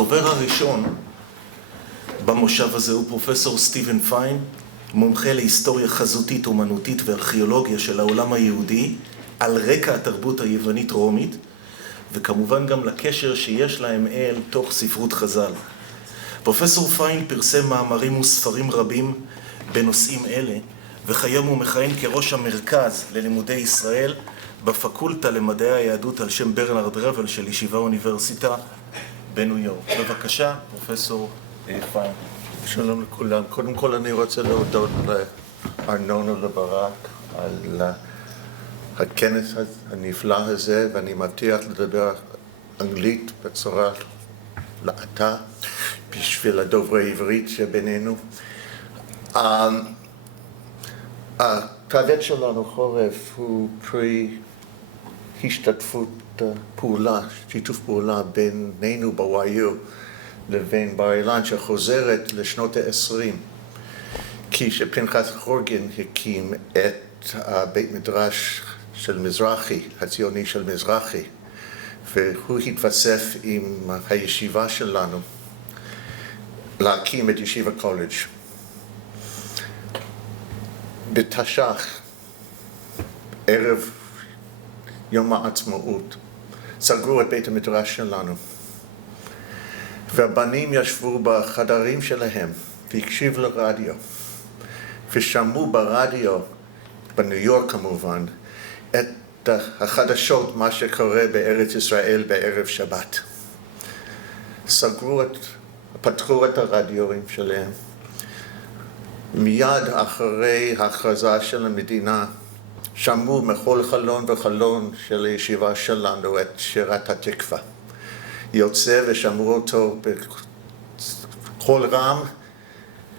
הדובר הראשון במושב הזה הוא פרופסור סטיב פיין, מומחה להיסטוריה חזותית, אומנותית וארכיאולוגיה של העולם היהודי, על רקע התרבות היוונית-רומית, וכמובן גם לקשר שיש להם אל תוך ספרות חז"ל. פרופסור פיין פרסם מאמרים וספרים רבים בנושאים אלה, וכיום הוא מכהן כראש המרכז ללימודי ישראל בפקולטה למדעי היהדות על שם ברנרד רבל של ישיבה אוניברסיטה בניו יורק. בבקשה, פרופסור פיין. שלום לכולם. קודם כל אני רוצה להודות לארנונה לברק על הכנס הנפלא הזה, ואני מבטיח לדבר אנגלית בצורה לאטה בשביל הדוברי עברית שבינינו. הפרויקט שלנו חורף הוא פרי השתתפות פעולה, שיתוף פעולה בינינו בוויו לבין בר-אילן שחוזרת לשנות ה-20, כי שפנחס חורגן הקים את בית מדרש של מזרחי, הציוני של מזרחי, והוא התווסף עם הישיבה שלנו להקים את ישיבה קולג'. בתש"ח, ערב יום העצמאות, סגרו את בית המדרש שלנו, והבנים ישבו בחדרים שלהם והקשיבו לרדיו, ושמעו ברדיו, בניו יורק כמובן, את החדשות, מה שקורה בארץ ישראל בערב שבת. פתחו את הרדיואים שלהם. מיד אחרי ההכרזה של המדינה, שמעו מכל חלון וחלון של הישיבה שלנו את שירת התקווה. יוצא ושמעו אותו בקול רם,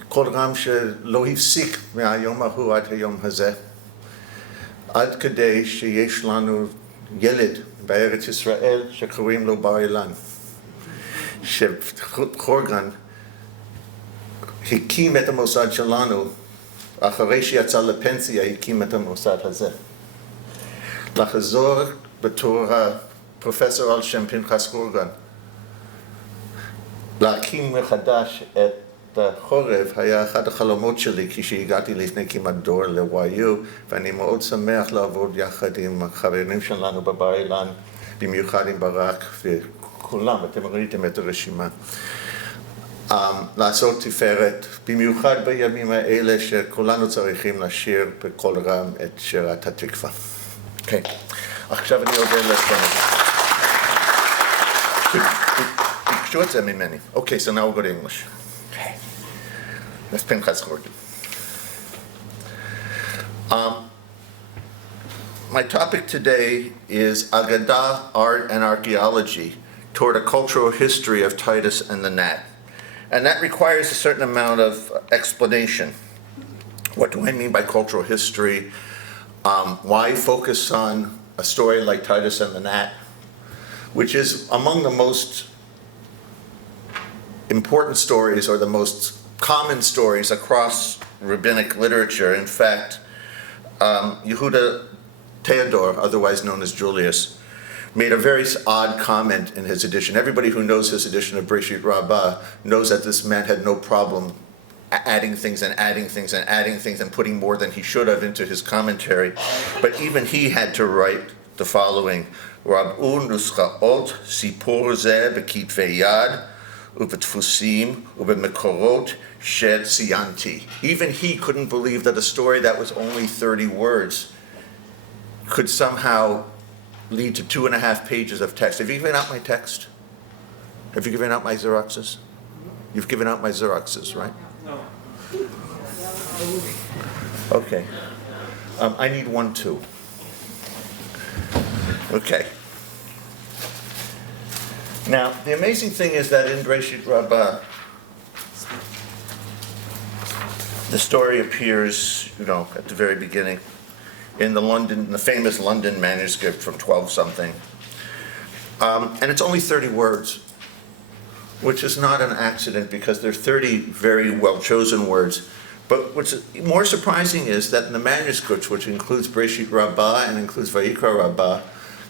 קול רם שלא הפסיק מהיום ההוא עד היום הזה. עד כדי שיש לנו ילד בארץ ישראל שקוראים לו בר-אילן, שחורגן הקים את המוסד שלנו, אחרי שיצא לפנסיה הקים את המוסד הזה. לחזור בתור הפרופסור על שם פנחס חורגן, להקים מחדש את החורב היה אחד החלומות שלי כשהגעתי לפני כמעט דור לוויו, ואני מאוד שמח לעבוד יחד עם החברים שלנו בבר-אילן, במיוחד עם ברק וכולם, אתם ראיתם את הרשימה. לעשות תפארת, במיוחד בימים האלה שכולנו צריכים לשיר בקול רם את שירת התקווה. אוקיי, עכשיו אני עובר לסדנת. ביקשו את זה ממני. Okay, so now we'll go to English. Okay. That's Pinchas Horgan. My topic today is Agada, Art and Archaeology, toward a cultural history of Titus and the Gnat. And that requires a certain amount of explanation. What do I mean by cultural history? Why focus on a story like Titus and the Gnat, which is among the most important stories or the most common stories across rabbinic literature. In fact, Yehuda Theodor, otherwise known as Julius, made a very odd comment in his edition. Everybody who knows his edition of Breshit Rabbah knows that this man had no problem adding things and adding things and adding things and putting more than he should have into his commentary. But even he had to write the following: Rab'u nuschaot sipur zeh b'kitvei yad u'b'tfusim u'b'mekorot shed siyanti. Even he couldn't believe that a story that was only 30 words could somehow lead to 2.5 pages of text. Have you given out my text? Have you given out my Xeroxes? You've given out my Xeroxes, right? No. Okay. I need one too. Okay. Now, the amazing thing is that in Breshit Rabbah, the story appears, at the very beginning, in the famous London manuscript from 12-something. And it's only 30 words, which is not an accident because they're 30 very well-chosen words. But what's more surprising is that in the manuscript, which includes Breshit Rabbah and includes Vayikra Rabbah,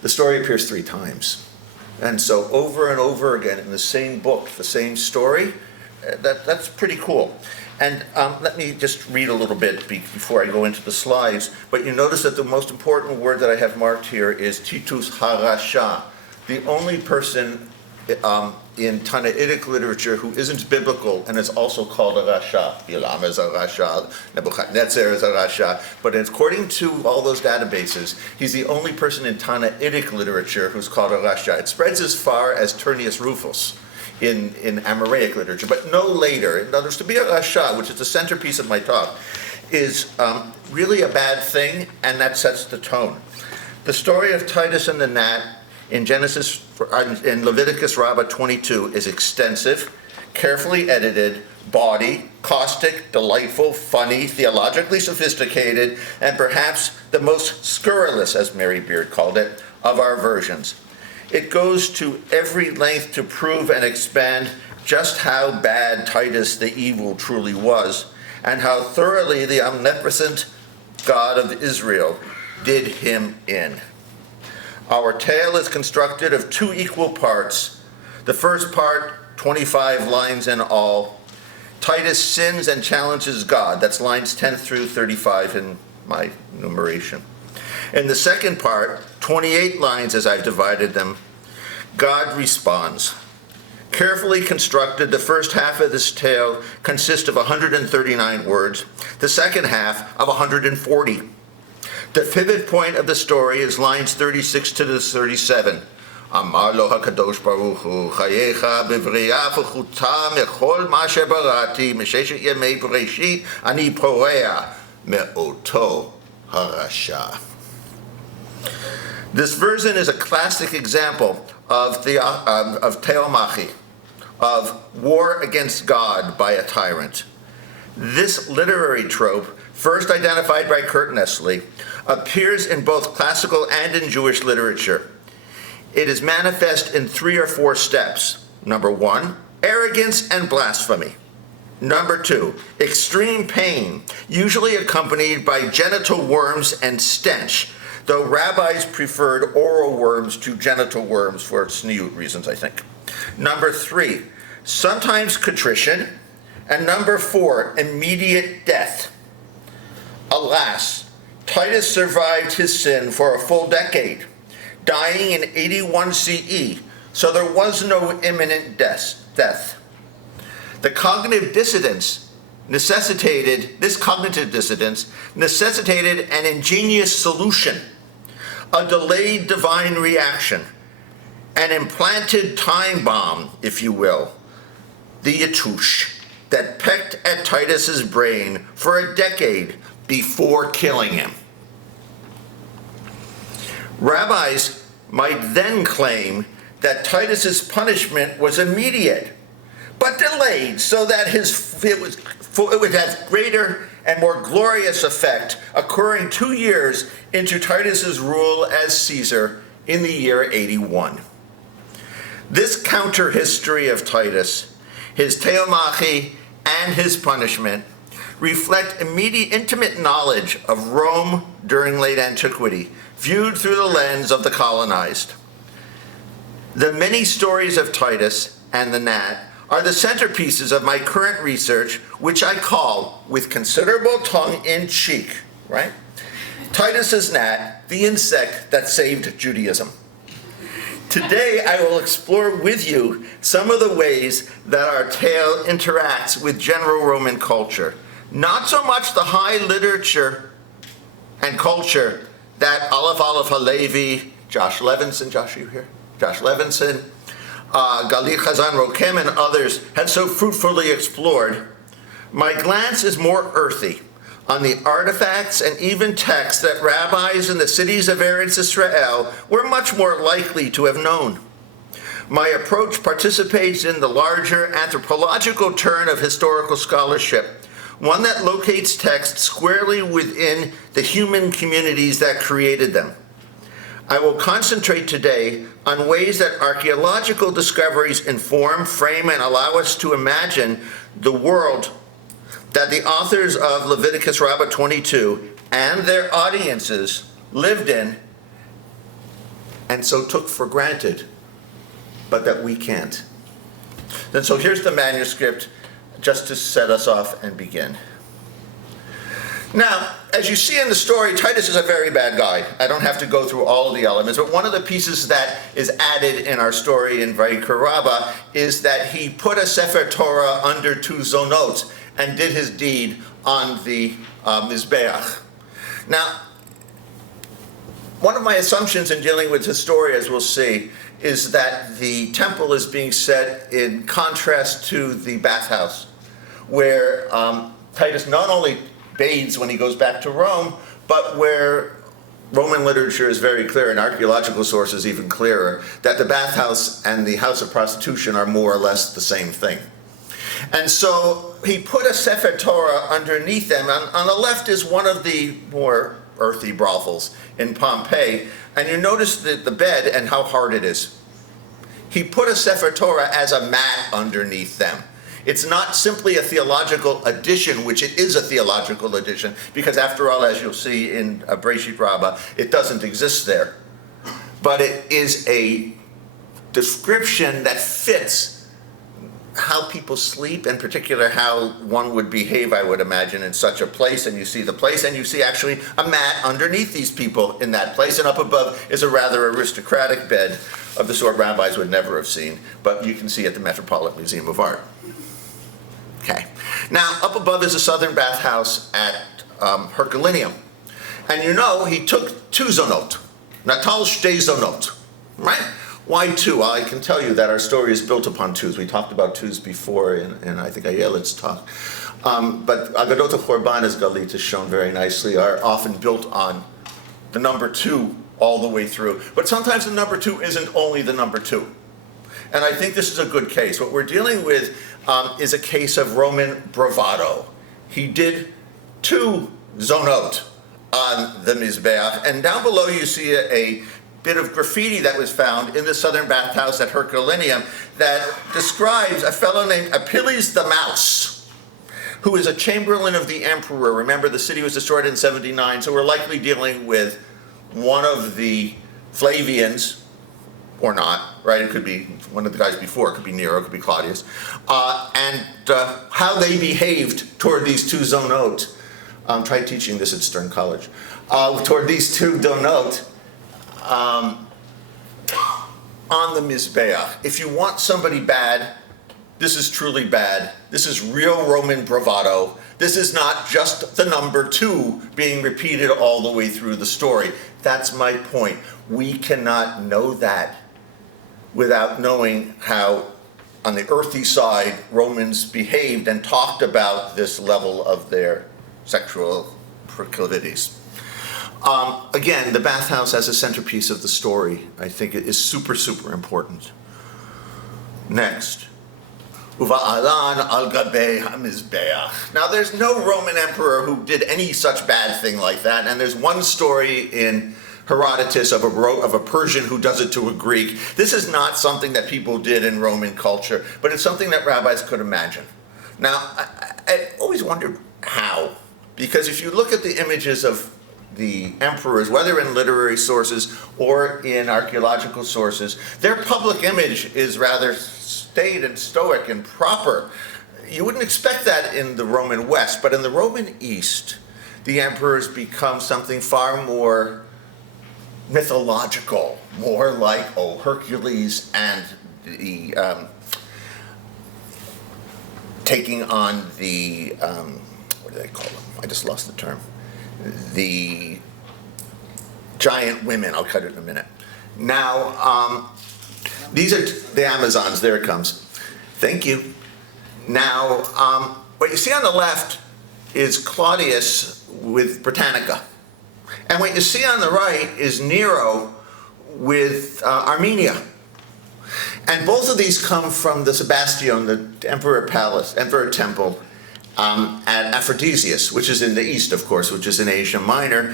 the story appears 3 times. And so over and over again in the same book, the same story, that's pretty cool. And let me just read a little bit before I go into the slides. But you notice that the most important word that I have marked here is טיטוס harasha, the only person in Tannaitic literature who isn't biblical and is also called a rasha. Bilam is a rasha, Nebuchadnezzar is a rasha. But according to all those databases, he's the only person in Tannaitic literature who's called a rasha. It spreads as far as Ternius Rufus in Amoraic literature, but no later. In other words, to be a rasha, which is the centerpiece of my talk, is really a bad thing, and that sets the tone. The story of Titus and the gnat in Leviticus Rabbah 22 is extensive, carefully edited, bawdy, caustic, delightful, funny, theologically sophisticated, and perhaps the most scurrilous, as Mary Beard called it, of our versions. It goes to every length to prove and expand just how bad Titus the evil truly was, and how thoroughly the omnipotent God of Israel did him in. Our tale is constructed of two equal parts. The first part, 25 lines in all. Titus sins and challenges God. That's lines 10 through 35 in my numeration. In the second part, 28 lines as I've divided them, God responds. Carefully constructed, the first half of this tale consists of 139 words, the second half of 140. The pivot point of the story is lines 36 to 37. Amar lo hakadosh baruch hu, chayecha bivriya v'chuta mechol ma shebarati, mesheshet yemei bereshit, ani porea me'oto harasha. This version is a classic example of teomachi, of war against God by a tyrant. This literary trope, first identified by Kurt Nestle, appears in both classical and in Jewish literature. It is manifest in 3 or 4 steps. Number 1, arrogance and blasphemy. Number 2, extreme pain, usually accompanied by genital worms and stench, though rabbis preferred oral worms to genital worms for sniyut reasons, I think. Number 3, sometimes contrition. And number 4, immediate death. Alas, Titus survived his sin for a full decade, dying in 81 CE, so there was no imminent death. This cognitive dissonance necessitated an ingenious solution, a delayed divine reaction, an implanted time bomb, if you will, the Yitush, that pecked at Titus's brain for a decade before killing him. Rabbis might then claim that Titus's punishment was immediate, but delayed so that it would have greater and more glorious effect, occurring 2 years into Titus's rule as Caesar in the year 81. This counter-history of Titus, his teomachi, and his punishment reflect intimate knowledge of Rome during late antiquity, viewed through the lens of the colonized. The many stories of Titus and the gnat are the centerpieces of my current research, which I call, with considerable tongue-in-cheek, right? Titus's gnat, the insect that saved Judaism. Today, I will explore with you some of the ways that our tale interacts with general Roman culture. Not so much the high literature and culture that Aleph Halevi, Josh Levinson, Josh, are you here? Josh Levinson, Galit Chazan Rokem, and others have so fruitfully explored. My glance is more earthy on the artifacts and even texts that rabbis in the cities of Eretz Israel were much more likely to have known. My approach participates in the larger anthropological turn of historical scholarship, one that locates texts squarely within the human communities that created them. I will concentrate today on ways that archaeological discoveries inform, frame, and allow us to imagine the world that the authors of Leviticus Rabbah 22 and their audiences lived in and so took for granted but that we can't. And so here's the manuscript just to set us off and begin. Now, as you see in the story, Titus is a very bad guy. I don't have to go through all of the elements, but one of the pieces that is added in our story in Vayikra is that he put a Sefer Torah under 2 zonot and did his deed on the Mizbeach. Now, one of my assumptions in dealing with his story, as we'll see, is that the temple is being set in contrast to the bathhouse, where Titus not only bathes when he goes back to Rome, but where Roman literature is very clear, and archaeological sources even clearer, that the bathhouse and the house of prostitution are more or less the same thing. And so he put a Sefer Torah underneath them. On the left is one of the more earthy brothels in Pompeii, and you notice the bed and how hard it is. He put a Sefer Torah as a mat underneath them. It's not simply a theological addition, which it is a theological addition, because after all, as you'll see in Breshit Rabbah, it doesn't exist there. But it is a description that fits how people sleep, in particular how one would behave, I would imagine, in such a place. And you see the place, and you see actually a mat underneath these people in that place, and up above is a rather aristocratic bed of the sort rabbis would never have seen, but you can see at the Metropolitan Museum of Art. Okay. Now, up above is a southern bathhouse at Herculaneum. And you know, he took 2 zonot. Natal shtei zonot. Right? Why 2? Well, I can tell you that our story is built upon 2s. We talked about 2s before in I think, Ayelet's talk. But Agadot Chorban, as Galit has shown very nicely, are often built on the number 2 all the way through. But sometimes the number 2 isn't only the number 2. And I think this is a good case. What we're dealing with is a case of Roman bravado. He did 2 zonot on the Mizbeach, and down below you see a bit of graffiti that was found in the southern bathhouse at Herculaneum that describes a fellow named Apelles the Mouse, who is a chamberlain of the emperor. Remember, the city was destroyed in 79, so we're likely dealing with one of the Flavians, or not, right? It could be one of the guys before, it could be Nero, it could be Claudius, and how they behaved toward these 2 zonot. Try teaching this at Stern College. Toward these 2 zonot on the Mizbeach. If you want somebody bad, this is truly bad. This is real Roman bravado. This is not just the number 2 being repeated all the way through the story. That's my point. We cannot know that without knowing how, on the earthy side, Romans behaved and talked about this level of their sexual proclivities. Again, the bathhouse as a centerpiece of the story, I think it is super, super important. Next. Uva'alan al gabei hamizbeach. Now, there's no Roman emperor who did any such bad thing like that, and there's one story in Herodotus of a Persian who does it to a Greek. This is not something that people did in Roman culture, but it's something that rabbis could imagine. Now, I always wondered how, because if you look at the images of the emperors, whether in literary sources or in archaeological sources, their public image is rather staid and stoic and proper. You wouldn't expect that in the Roman West, but in the Roman East, the emperors become something far more mythological, more like, Hercules and the taking on the, what do they call them? I just lost the term. The giant women, I'll cut it in a minute. Now, these are the Amazons, there it comes. Thank you. Now, what you see on the left is Claudius with Britannica. And what you see on the right is Nero with Armenia. And both of these come from the Sebastion, the emperor palace, emperor temple, at Aphrodisias, which is in the east, of course, which is in Asia Minor,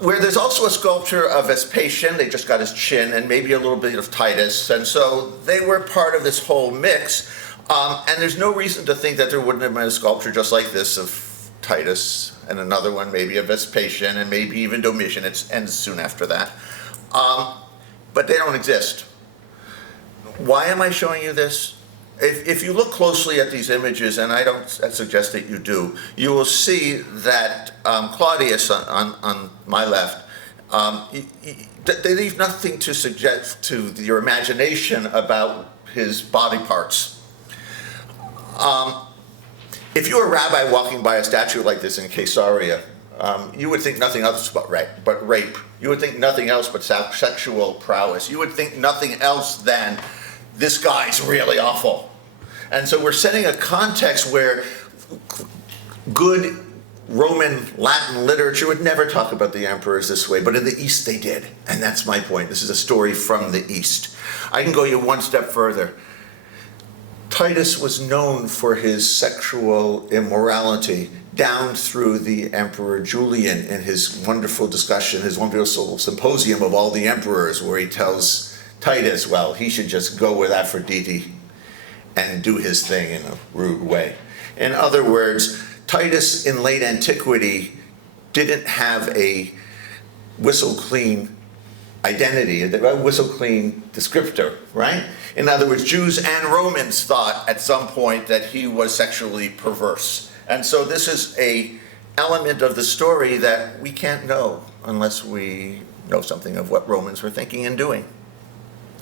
where there's also a sculpture of Vespasian. They just got his chin, and maybe a little bit of Titus, and so they were part of this whole mix. And there's no reason to think that there wouldn't have been a sculpture just like this of Titus, and another one maybe of Vespasian, and maybe even Domitian. It ends soon after that. But they don't exist. Why am I showing you this? If you look closely at these images, and I don't suggest that you do, you will see that Claudius on my left, they leave nothing to suggest to your imagination about his body parts. If you were a rabbi walking by a statue like this in Caesarea, you would think nothing else but rape. You would think nothing else but sexual prowess. You would think nothing else than, this guy's really awful. And so we're setting a context where good Roman Latin literature would never talk about the emperors this way, but in the East they did. And that's my point. This is a story from the East. I can go you one step further. Titus was known for his sexual immorality down through the Emperor Julian in his wonderful discussion, his wonderful symposium of all the emperors, where he tells Titus, well, he should just go with Aphrodite and do his thing in a rude way. In other words, Titus in late antiquity didn't have a whistle-clean identity, a whistle-clean descriptor, right? In other words, Jews and Romans thought at some point that he was sexually perverse. And so this is an element of the story that we can't know unless we know something of what Romans were thinking and doing.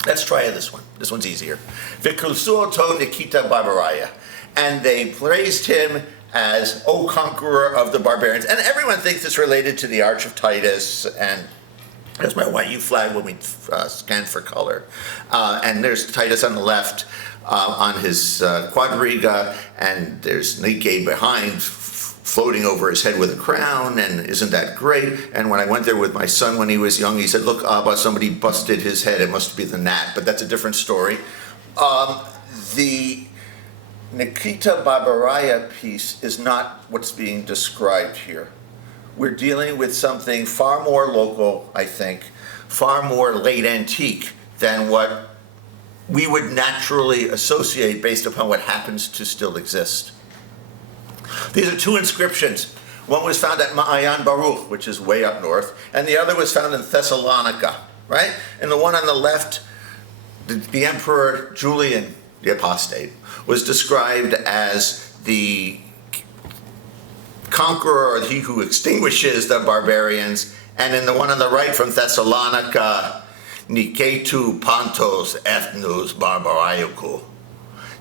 Let's try this one. This one's easier. V'kulsuo to Nikita Barbaraya. And they praised him as, O conqueror of the barbarians. And everyone thinks it's related to the Arch of Titus, and there's my white U flag when we scan for color. And there's Titus on the left on his quadriga, and there's Nike behind, floating over his head with a crown, and isn't that great? And when I went there with my son when he was young, he said, look, Abba, somebody busted his head. It must be the gnat, but that's a different story. The Nikita Barbaraya piece is not what's being described here. We're dealing with something far more local, I think, far more late antique than what we would naturally associate based upon what happens to still exist. These are two inscriptions. One was found at Ma'ayan Baruch, which is way up north, and the other was found in Thessalonica, right? And the one on the left, the Emperor Julian, the apostate, was described as the conqueror, or he who extinguishes the barbarians. And in the one on the right from Thessalonica, Niketu Pontos Ethnos Barbaraioukou,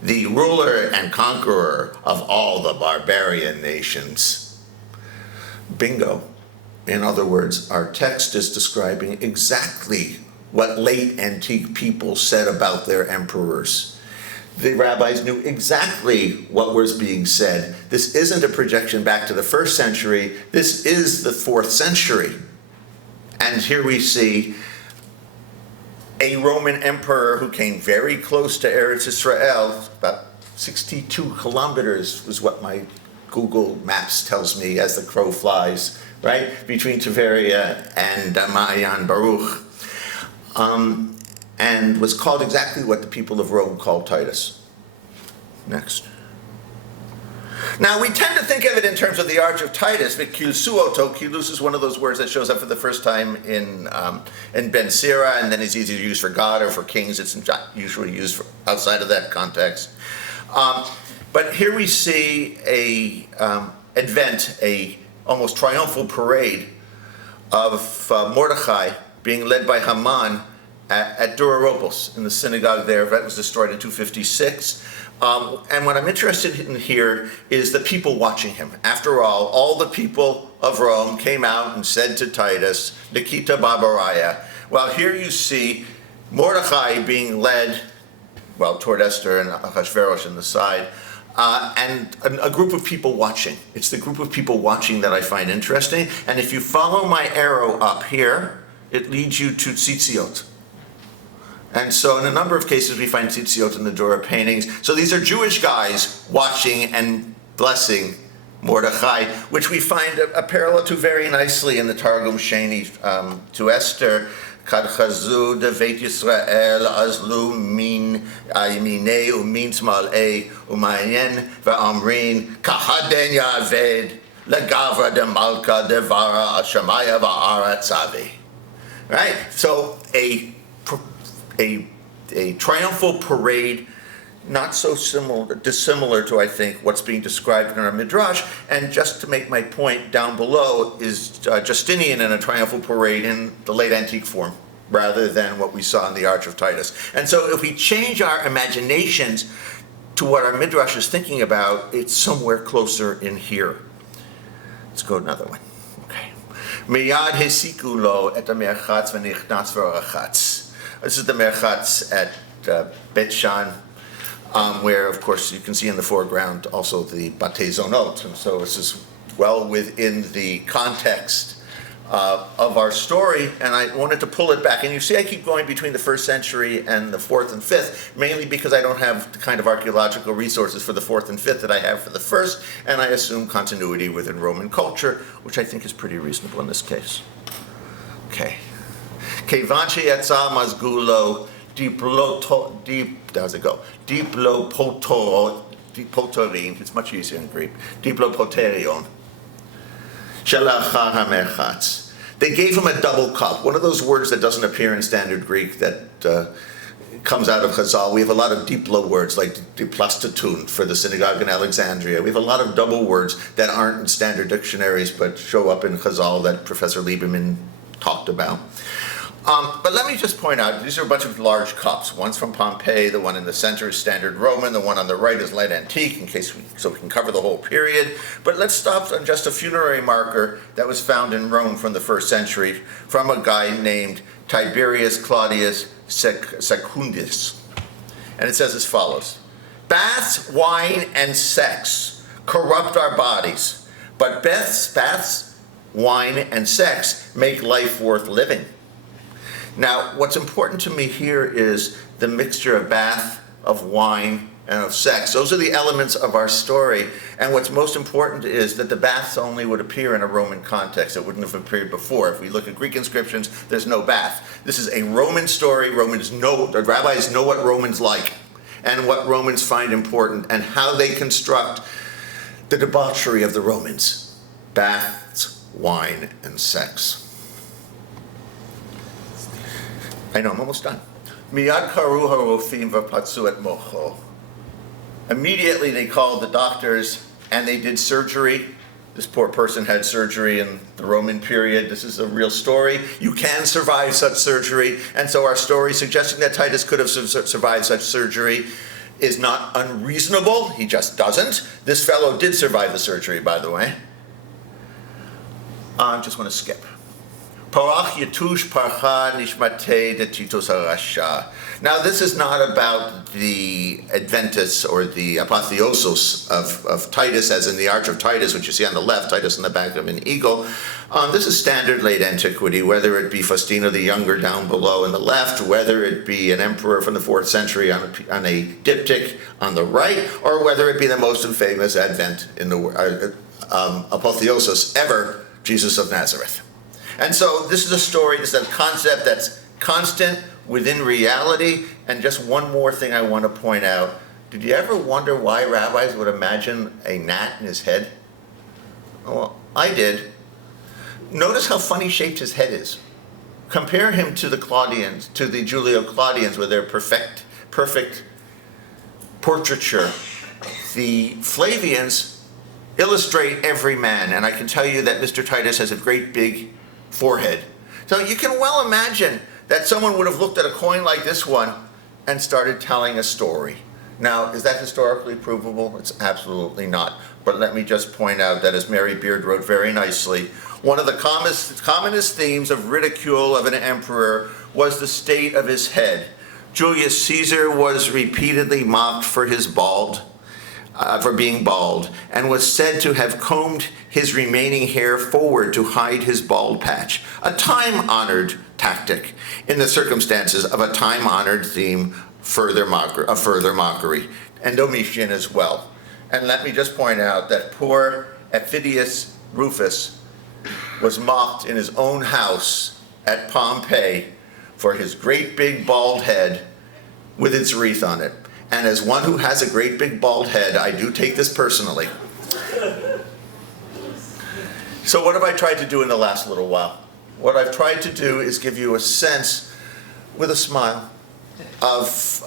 the ruler and conqueror of all the barbarian nations. Bingo. In other words, our text is describing exactly what late antique people said about their emperors. The rabbis knew exactly what was being said. This isn't a projection back to the 1st century. This is the 4th century. And here we see a Roman emperor who came very close to Eretz Israel, about 62 kilometers was what my Google Maps tells me as the crow flies, right? Between Tiberia and Ma'ayan Baruch. And was called exactly what the people of Rome called Titus. Next. Now, we tend to think of it in terms of the Arch of Titus, but kilsuoto, kilus is one of those words that shows up for the first time in Ben Sira, and then it's easy to use for God or for kings. It's not usually used for outside of that context. But here we see a advent, a almost triumphal parade of Mordechai being led by Haman at Duropos in the synagogue there. That was destroyed in 256. And what I'm interested in here is the people watching him. After all the people of Rome came out and said to Titus, Nikita Barbaraya. Well, here you see Mordechai being led, well, toward Esther and Ahasuerus on the side, and a group of people watching. It's the group of people watching that I find interesting. And if you follow my arrow up here, it leads you to Tzitziot. And so in a number of cases we find tzitziot in the Dora paintings. So these are Jewish guys watching and blessing Mordechai, which we find a parallel to very nicely in the Targum Sheni to Esther. Kad chazu de Veit Yisrael azlu min ayminei umin smalei umayen va'amrin kahaden ya'aved legavra de malka devara ashamaya va'aratzavi. Right? So a a triumphal parade, not so dissimilar to, I think, what's being described in our Midrash. And just to make my point, down below is Justinian in a triumphal parade in the late antique form, rather than what we saw in the Arch of Titus. And so if we change our imaginations to what our Midrash is thinking about, it's somewhere closer in here. Let's go another one. Okay. Miyad hesiku lo et ha-merchatz v'nichnatz v'arachatz. This is the merchatz at Bet Shan, where, of course, you can see in the foreground also the Batei Zonot. And so this is well within the context of our story, and I wanted to pull it back. And you see I keep going between the 1st century and the 4th and 5th, mainly because I don't have the kind of archaeological resources for the 4th and 5th that I have for the 1st, and I assume continuity within Roman culture, which I think is pretty reasonable in this case. Okay. Kevanche yatsa mazgulo diplopotorin, it's much easier in Greek, diplopoterion. They gave him a double cup, one of those words that doesn't appear in standard Greek that comes out of Chazal. We have a lot of diplo words like diplastatun for the synagogue in Alexandria. We have a lot of double words that aren't in standard dictionaries but show up in Chazal that Professor Lieberman talked about. But let me just point out, these are a bunch of large cups. One's from Pompeii, the one in the center is standard Roman, the one on the right is light antique, so we can cover the whole period. But let's stop on just a funerary marker that was found in Rome from the 1st century from a guy named Tiberius Claudius Secundus. And it says as follows: baths, wine, and sex corrupt our bodies, but baths, wine, and sex make life worth living. Now, what's important to me here is the mixture of bath, of wine, and of sex. Those are the elements of our story. And what's most important is that the baths only would appear in a Roman context. It wouldn't have appeared before. If we look at Greek inscriptions, there's no bath. This is a Roman story. The rabbis know what Romans like and what Romans find important and how they construct the debauchery of the Romans. Baths, wine, and sex. I know, I'm almost done. Miyad karu harofim v'patzu et mocho. Immediately they called the doctors and they did surgery. This poor person had surgery in the Roman period. This is a real story. You can survive such surgery. And so our story suggesting that Titus could have survived such surgery is not unreasonable. He just doesn't. This fellow did survive the surgery, by the way. I just want to skip. Parach Yitush Parcha Nishmate de טיטוס Harasha. Now this is not about the Adventus or the apotheosis of Titus, as in the Arch of Titus, which you see on the left, Titus in the back of an eagle. This is standard late antiquity, whether it be Faustina the Younger down below in the left, whether it be an emperor from the 4th century on a diptych on the right, or whether it be the most famous Advent in the apotheosis ever, Jesus of Nazareth. And so this is a story, this is a concept that's constant within reality. And just one more thing I want to point out. Did you ever wonder why rabbis would imagine a gnat in his head? Well, I did. Notice how funny shaped his head is. Compare him to the Claudians, to the Julio-Claudians with their perfect portraiture. The Flavians illustrate every man. And I can tell you that Mr. Titus has a great big forehead. So you can well imagine that someone would have looked at a coin like this one and started telling a story. Now, is that historically provable? It's absolutely not. But let me just point out that, as Mary Beard wrote very nicely, one of the commonest themes of ridicule of an emperor was the state of his head. Julius Caesar was repeatedly mocked for his for being bald, and was said to have combed his remaining hair forward to hide his bald patch, a time-honored tactic in the circumstances of a time-honored theme, further mockery, and Domitian as well. And let me just point out that poor Aphidius Rufus was mocked in his own house at Pompeii for his great big bald head with its wreath on it. And as one who has a great big bald head, I do take this personally. So what have I tried to do in the last little while? What I've tried to do is give you a sense, with a smile, of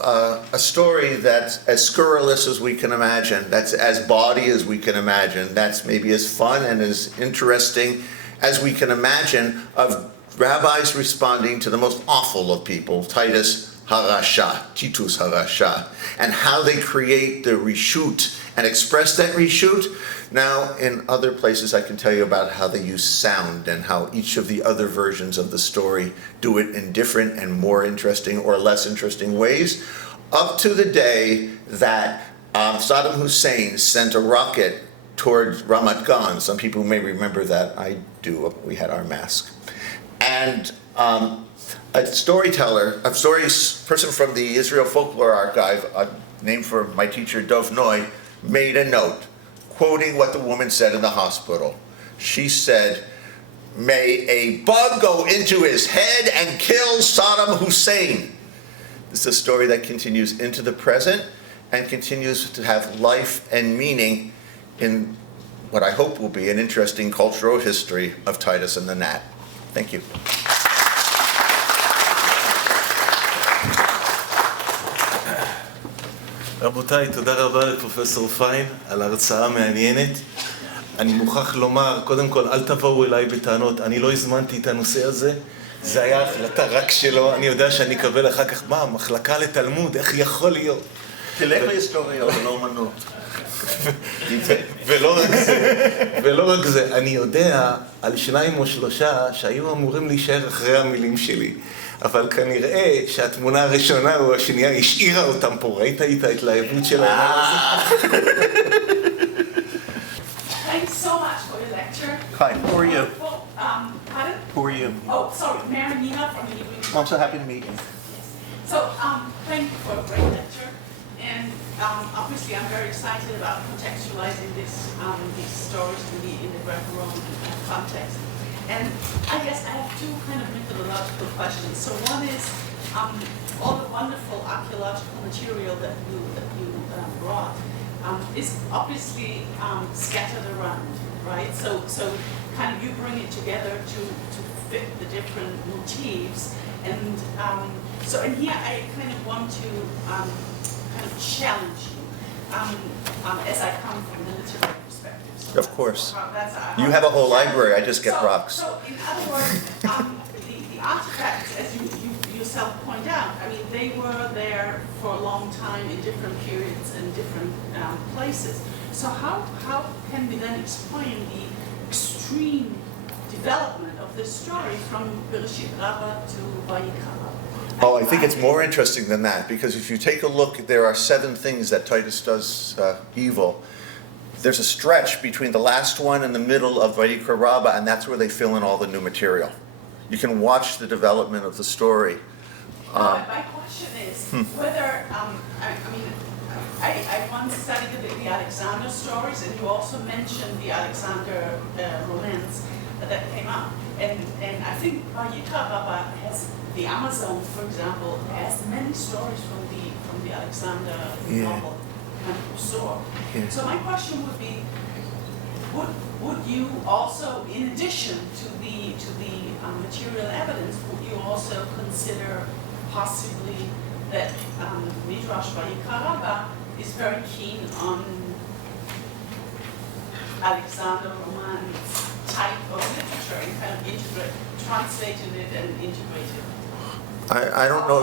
a story that's as scurrilous as we can imagine, that's as bawdy as we can imagine, that's maybe as fun and as interesting as we can imagine, of rabbis responding to the most awful of people, טיטוס harasha, and how they create the reshut and express that reshut. Now, in other places, I can tell you about how they use sound and how each of the other versions of the story do it in different and more interesting or less interesting ways, up to the day that Saddam Hussein sent a rocket towards Ramat Gan. Some people may remember that. I do. We had our mask. And a storyteller, a person from the Israel Folklore Archive, named for my teacher Dov Noy, made a note, quoting what the woman said in the hospital. She said, "May a bug go into his head and kill Saddam Hussein." This is a story that continues into the present and continues to have life and meaning in what I hope will be an interesting cultural history of טיטוס and the gnat. Thank you. רבותיי, תודה רבה לפרופסור פיין על ההרצאה המעניינת. אני מוכרח לומר, קודם כל, אל תבואו אליי בטענות, אני לא הזמנתי את הנושא הזה, זה היה החלטה רק שלו, אני יודע שאני אקבל אחר כך, מה, מחלקה לתלמוד, איך יכול להיות? תלך להיסטוריה ולא אמנות. ולא רק זה, אני יודע על 2 או 3 שהיו אמורים להישאר אחרי המילים שלי. אבל כנראה שהתמונה הראשונה או השנייה השאירה אותם פה. ראית את ההתלהבות של העניין הזה? Thanks so much for your lecture. Hi, who are you? Pardon? Who are you? Oh, sorry, Marinina from the University. I'm so happy to meet you. So, thank you for a great lecture. And obviously I'm very excited about contextualizing these stories in the Greco-Roman context. And I guess I have 2 kind of methodological questions. So one is all the wonderful archaeological material that you brought is obviously scattered around, right? So kind of you bring it together to fit the different motifs. And so in here I kind of want to kind of challenge you as I come from the literary perspective. So Of course. that's You have a whole library, I just get rocks. So in other words, the artifacts, as you yourself point out, I mean, they were there for a long time in different periods and different places. So how can we then explain the extreme development of this story from Bereshit Rabbah to Vayikra? Oh, I think it's more interesting than that, because if you take a look, there are 7 things that טיטוס does evil. There's a stretch between the last one and the middle of Vayikra Rabbah, and that's where they fill in all the new material. You can watch the development of the story. My question is whether, I once studied the Alexander stories, and you also mentioned the Alexander romance that came up. And I think Vayikra Rabbah has, the Amazon, for example, has many stories from the Alexander novel. Yeah. So my question would be, would you also, in addition to the material evidence, would you also consider possibly that Midrash Vayikra Rabbah is very keen on Alexander Roman's type of literature and kind of translated it and integrated it? I don't know.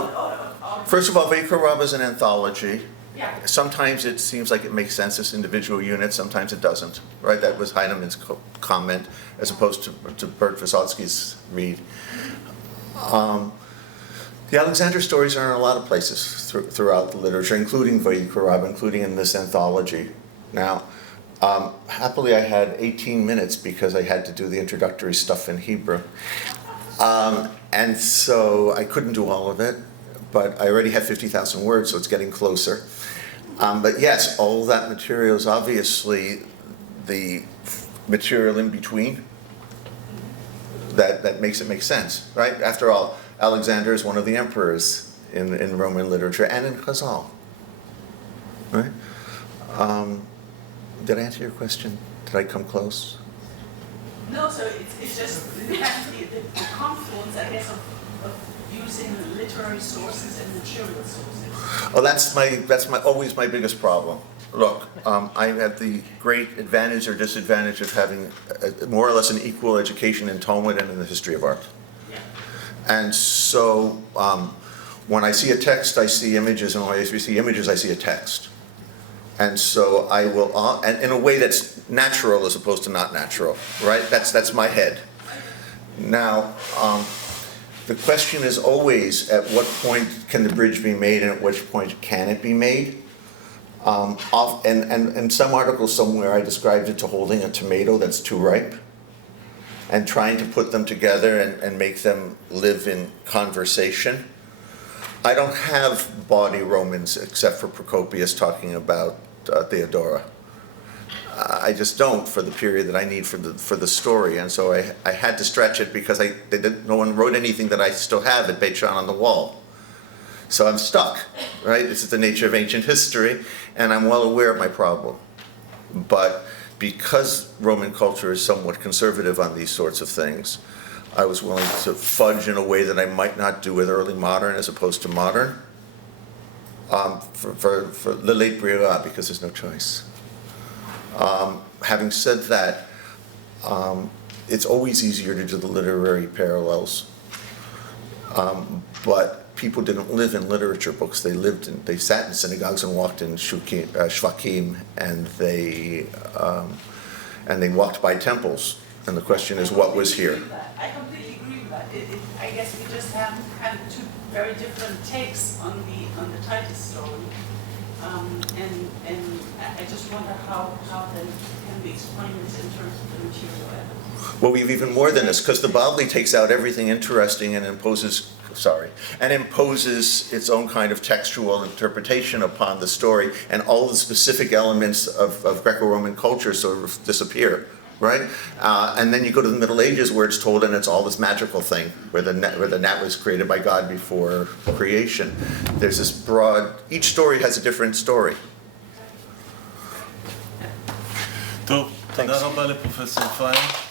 First of all, Vayikra Rabbah is an anthology. Yeah. Sometimes it seems like it makes sense as individual units, sometimes it doesn't. Right? That was Heinemann's comment, as opposed to Bert Vysotsky's read. The Alexander stories are in a lot of places throughout the literature, including Vayikra Rabbah, including in this anthology. Now, happily I had 18 minutes because I had to do the introductory stuff in Hebrew. And so I couldn't do all of it, but I already have 50,000 words, so it's getting closer. But yes, all that material is obviously the material in between that makes it make sense, right? After all, Alexander is one of the emperors in Roman literature and in Chazal, right? Did I answer your question? Did I come close? No, so it's just the confluence, I guess, of views mixing literary sources and material sources? Oh, that's always my biggest problem. Look, I have the great advantage or disadvantage of having more or less an equal education in Talmud and in the history of art. Yeah. And so when I see a text, I see images, and when I see images, I see a text. And so I will, and in a way that's natural as opposed to not natural, right? That's my head. Now, the question is always at what point can the bridge be made and at which point can it be made? And some article somewhere I described it to holding a tomato that's too ripe and trying to put them together and make them live in conversation. I don't have bawdy Romans except for Procopius talking about Theodora. I just don't for the period that I need for the story, and so I had to stretch it because no one wrote anything that I still have at Beit Shan on the wall. So I'm stuck, right? This is the nature of ancient history, and I'm well aware of my problem. But because Roman culture is somewhat conservative on these sorts of things, I was willing to fudge in a way that I might not do with early modern as opposed to modern. For the late Brira, because there's no choice. Having said that, it's always easier to do the literary parallels. But people didn't live in literature books. They sat in synagogues and walked in shvakim, and they walked by temples. And the question is, what was here? I completely agree with that. I guess we just have kind of two very different takes on the Titus story, and I just wonder how then can we explain this in terms of the material evidence. Well, we've even more than this, because the Bavli takes out everything interesting and imposes its own kind of textual interpretation upon the story, and all the specific elements of Greco-Roman culture sort of disappear. Right? And then you go to the Middle Ages where it's told and it's all this magical thing, where the gnat was created by God before creation. There's this broad, each story has a different story. טוב, תודה רבה לפרופסור פיין.